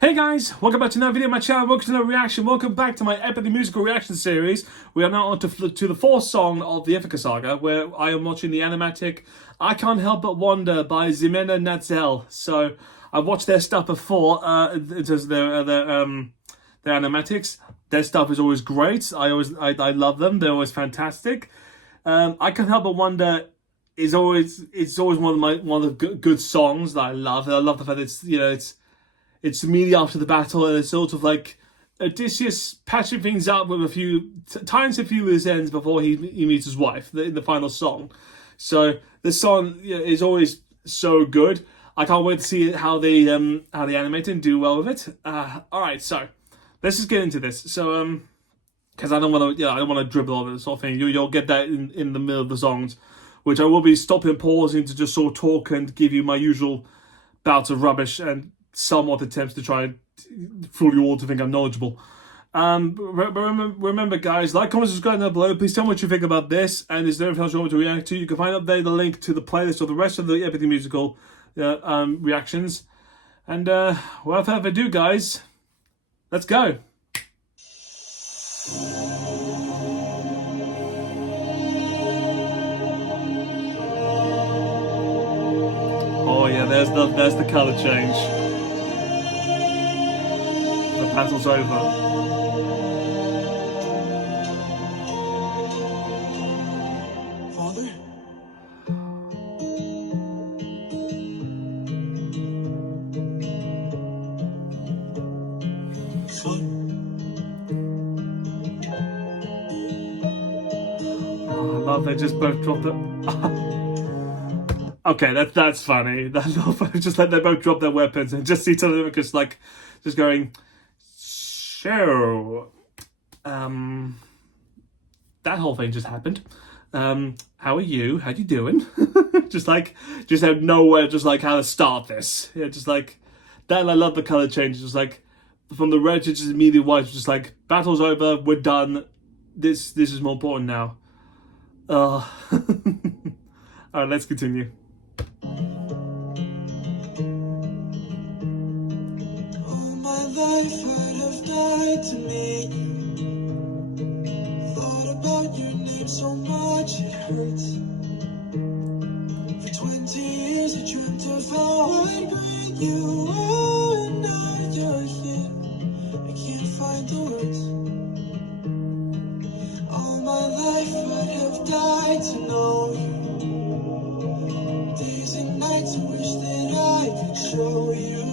Hey guys, welcome back to another video on my channel, welcome to another reaction, welcome back to my epic musical reaction series. We are now on to the fourth song of the Ithaca saga, where I am watching the Animatic I Can't Help But Wonder by Ximena and Natzel. So, I've watched their stuff before, in terms of their animatics. Their stuff is always great, I love them, they're always fantastic. I Can't Help But Wonder is always one of the good songs that I love. I love the fact that it's immediately after the battle, and it's sort of like Odysseus patching things up with a few loose ends before he meets his wife in the final song. So this song is always so good. I can't wait to see how they animate and do well with it. All right, so let's just get into this. So because I don't want to dribble on this sort of thing. You'll get that in the middle of the songs, which I will be stopping and pausing to just sort of talk and give you my usual bouts of rubbish and somewhat attempts to try and fool you all to think I'm knowledgeable. Remember guys, like, comment, subscribe down below. Please tell me what you think about this, and is there anything else you want me to react to? You can find up there the link to the playlist of the rest of the Epic Musical reactions. And without further ado guys, let's go. Oh yeah, there's the colour change. The battle's over. Father? Son? Oh, I love they just both dropped it. Okay, that's funny. That's just like they both drop their weapons and just see Telemachus like just going. So, that whole thing just happened. How are you? How you doing? just have nowhere, just like how to start this. Yeah, just like that. I love the color change. Just like from the red to just immediately white. Just like battle's over. We're done. This is more important now. All right, let's continue. All my life I'd have died to meet you. Thought about your name so much it hurts. For 20 years I dreamt of how I'd greet you. Oh, and now you're here. I can't find the words. All my life I'd have died to know you. Days and nights I wish that I could show you.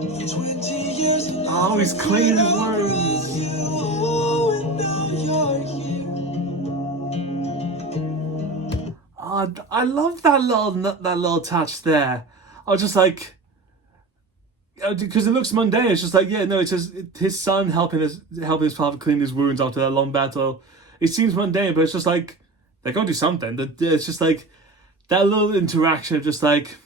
For 20 years I Oh, he's cleaning his wounds. Oh, and now you're here. Oh, I love that little touch there. I was just like, because it looks mundane. It's just like, yeah, no, it's just his son helping his father clean his wounds after that long battle. It seems mundane, but it's just like they're going to do something. It's just like that little interaction of just like,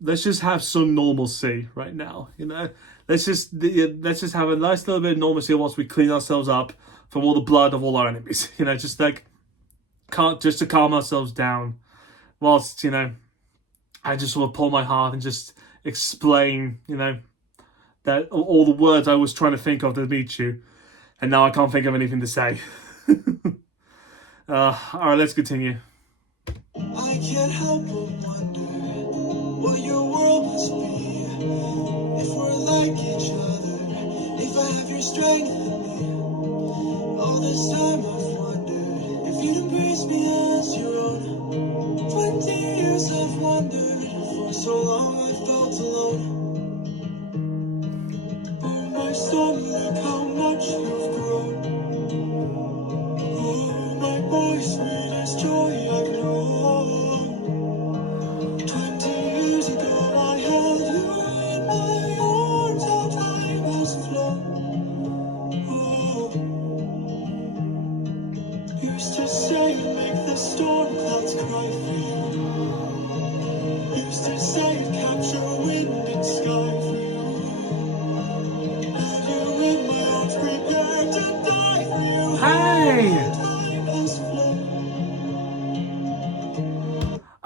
let's just have some normalcy right now, you know. Let's just have a nice little bit of normalcy whilst we clean ourselves up from all the blood of all our enemies, you know. Just like just to calm ourselves down, whilst I just sort of pull my heart and just explain, that all the words I was trying to think of to meet you, and now I can't think of anything to say. All right, let's continue. I can't help but wonder what your world must be. If we're like each other, if I have your strength in me. All this time I've wondered if you'd embrace me as your own. 20 years I've wondered, for so long I felt alone. Oh my son, look how much you've grown. Oh my boy, sweetest joy I've known. 20 years ago I held you in my arms, how time has flown. Oh, used to say make the storm clouds cry for you. Used to say capture wind and sky for you. Had you in my arms, prepared to die for you. Hey! Time has flown.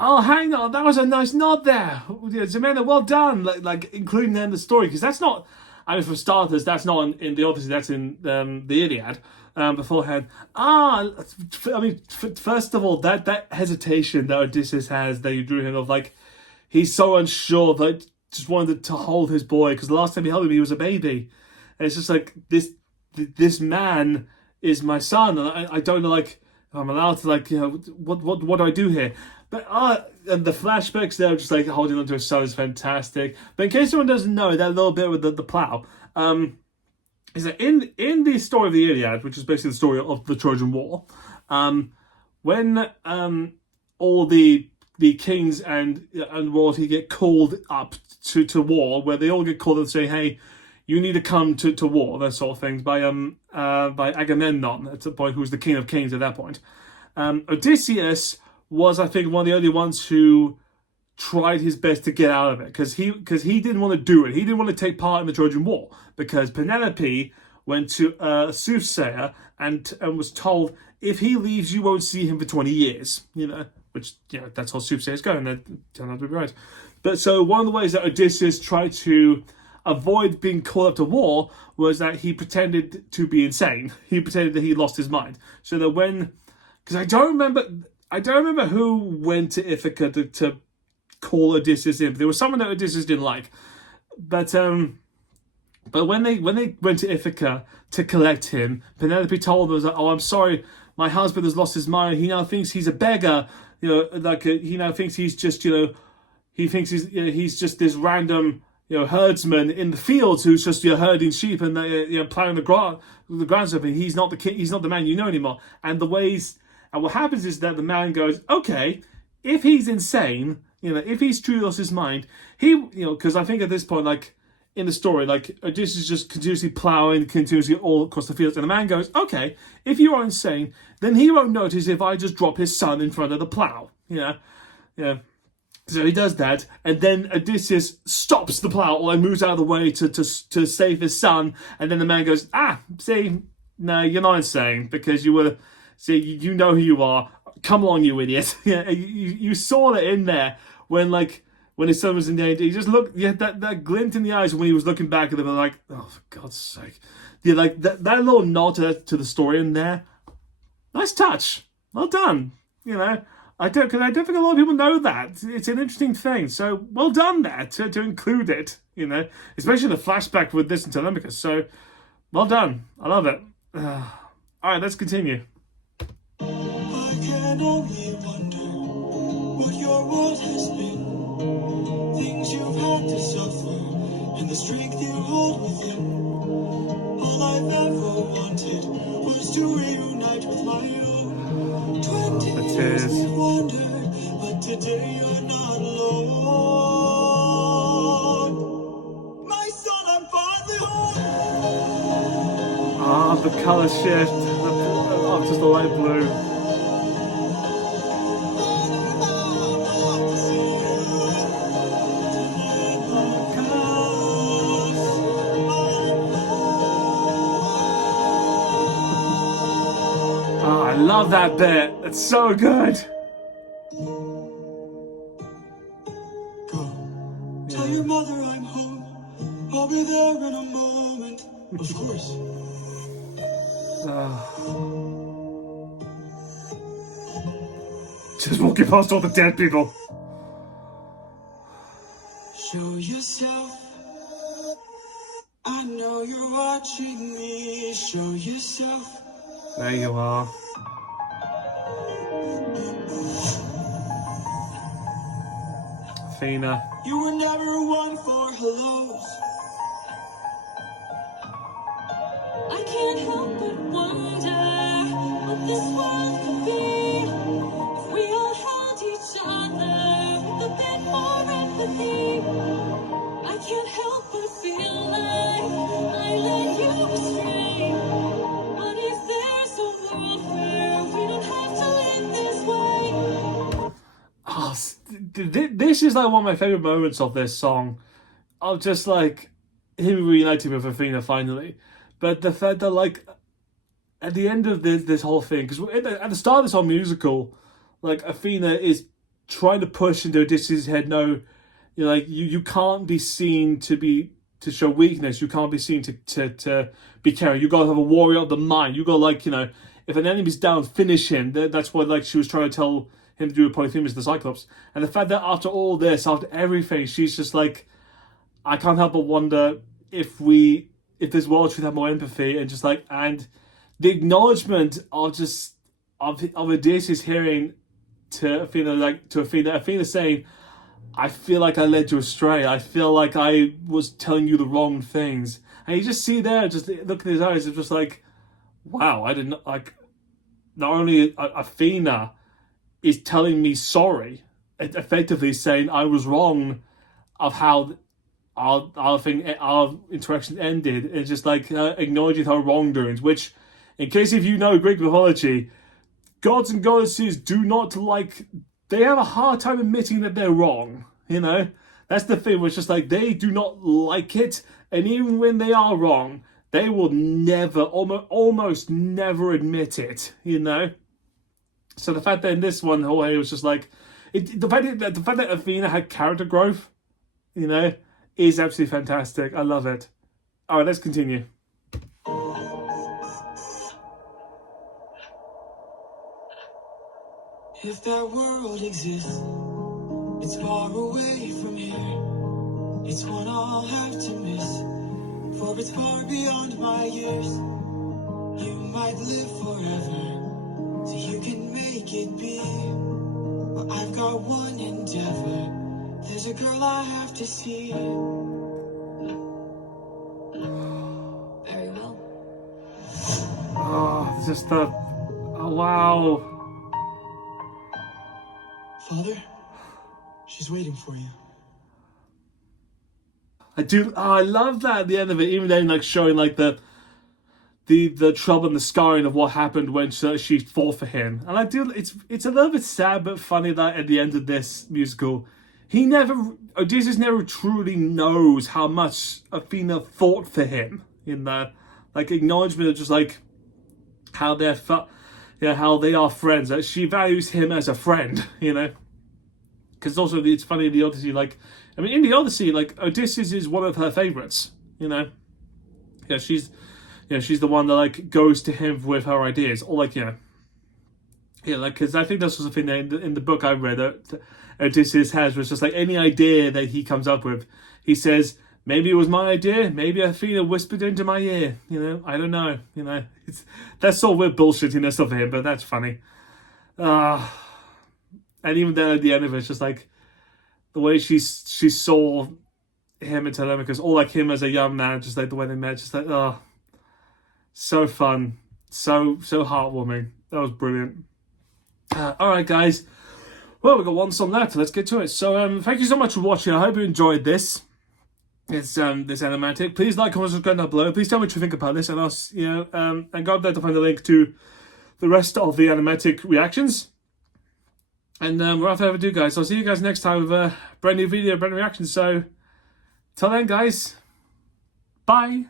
Oh, hang on, that was a nice nod there. Ximena, well done, like including them in the story, because that's not. I mean, for starters, that's not in the Odyssey. That's in the Iliad. Beforehand. First of all, that hesitation that Odysseus has, that you drew him of, like, he's so unsure that just wanted to hold his boy, because the last time he held him, he was a baby. And it's just like, this man is my son, and I don't know, like, if I'm allowed to, like, what do I do here? But and the flashbacks there, just like holding onto his son, is fantastic. But in case someone doesn't know, that little bit with the plow, is that in the story of the Iliad, which is basically the story of the Trojan War, when all the kings and royalty get called up to war, where they all get called and say, hey, you need to come to war, that sort of thing, by Agamemnon at the point, who was the king of kings at that point. Odysseus was, I think, one of the only ones who tried his best to get out of it, because he didn't want to do it. He didn't want to take part in the Trojan War, because Penelope went to a soothsayer and was told, if he leaves, you won't see him for 20 years. Which, that's how soothsayers go, and that turned out to be right. But so one of the ways that Odysseus tried to avoid being called up to war was that he pretended to be insane. He pretended that he lost his mind. So that because I don't remember who went to Ithaca to call Odysseus in. But there was someone that Odysseus didn't like. But when they went to Ithaca to collect him, Penelope told them, "Oh, I'm sorry, my husband has lost his mind. He now thinks he's a beggar. He now thinks he's just he thinks he's just this random herdsman in the fields who's just herding sheep and plowing the ground stuff. And he's not the king. He's not the man you know anymore." And what happens is that the man goes, "Okay, if he's insane, if he's truly lost his mind, because I think at this point, like in the story, like Odysseus is just continuously plowing, continuously all across the fields, and the man goes, okay, if you are insane, then he won't notice if I just drop his son in front of the plow." So he does that, and then Odysseus stops the plow or moves out of the way to save his son, and then the man goes, see, no, you're not insane, because you know who you are. Come along, you idiot. You saw it in there when his son was in danger. He just looked, that glint in the eyes when he was looking back at them, like, oh, for God's sake. Like that little nod to the story in there. Nice touch. Well done. I don't think a lot of people know that. It's an interesting thing. So well done there to include it, especially the flashback with this and Telemachus. So well done. I love it. All right, let's continue. I can only wonder what your world has been. Things you've had to suffer, and the strength you hold within. All I've ever wanted was to reunite with my own. 20 years we've wandered, but today you're not alone. My son, I'm finally home. The colour shift, just the light blue. I love that bit. It's so good. Go. Tell your mother I'm home. I'll be there in a moment. Of course. Just walking past all the dead people. Show yourself. I know you're watching me. Show yourself. There you are. Athena. You were never one for hellos. I can't help but wonder what this world could be if we all held each other with a bit more empathy. I can't help but feel like I led you astray. What if there's a world where we don't have to live this way? This is like one of my favourite moments of this song. Of just like him reuniting with Athena finally. But the fact that, like, at the end of this whole thing, because at the start of this whole musical, like, Athena is trying to push into Odysseus' head, no, You know, like you can't be seen to show weakness. You can't be seen to be caring. You gotta have a warrior of the mind. You gotta, like, you know, if an enemy's down, finish him. That's what, like, she was trying to tell him to do with Polyphemus the Cyclops. And the fact that after all this, after everything, she's just like, I can't help but wonder if this world should have more empathy, and just like, and the acknowledgement of just of Odysseus hearing to Athena, like to Athena saying, I feel like I led you astray. I feel like I was telling you the wrong things. And you just see there, just look in his eyes, it's just like, wow, I didn't, like, not only Athena is telling me sorry, effectively saying I was wrong of how our interaction ended. It's just like acknowledging her wrongdoings, which, in case if you know Greek mythology, gods and goddesses do not like, they have a hard time admitting that they're wrong, you know? That's the thing, where it's just like, they do not like it, and even when they are wrong, they will never, almost never admit it, you know? So the fact that in this one, Jorge was just like, the fact that Athena had character growth, you know, is absolutely fantastic. I love it. All right, let's continue. If that world exists, it's far away from here. It's one I'll have to miss, for it's far beyond my years. You might live forever, so you can make it be. But I've got one endeavor. There's a girl I have to see. Very well. Oh, just the, oh, wow. Father, she's waiting for you. I love that at the end of it, even then, like, showing like the trouble and the scarring of what happened when she fought for him. And I do, it's a little bit sad but funny that at the end of this musical, Odysseus never truly knows how much Athena fought for him, in the, like, acknowledgement of just like how how they are friends. That she values him as a friend, you know. Because also it's funny in the Odyssey, like, I mean, in the Odyssey, like, Odysseus is one of her favorites, you know. Yeah, she's the one that, like, goes to him with her ideas, or, like, you know, yeah, like, because I think that's the thing that in the book I read that Odysseus has, was just like any idea that he comes up with, he says, maybe it was my idea, maybe Athena whispered into my ear, you know, I don't know, you know. That's sort of weird bullshittiness of him, but that's funny. And even then at the end of it, it's just like the way she saw him and Telemachus, or like him as a young man, just like the way they met, just like, oh, so fun, so heartwarming. That was brilliant. All right, guys. Well, we've got one song left. Let's get to it. So, thank you so much for watching. I hope you enjoyed this. It's this Animatic. Please like, comment, subscribe down below. Please tell me what you think about this, and I'll, you know, and go up there to find a link to the rest of the Animatic reactions. And without further ado, guys, I'll see you guys next time with a brand new video, brand new reaction. So, till then, guys, bye.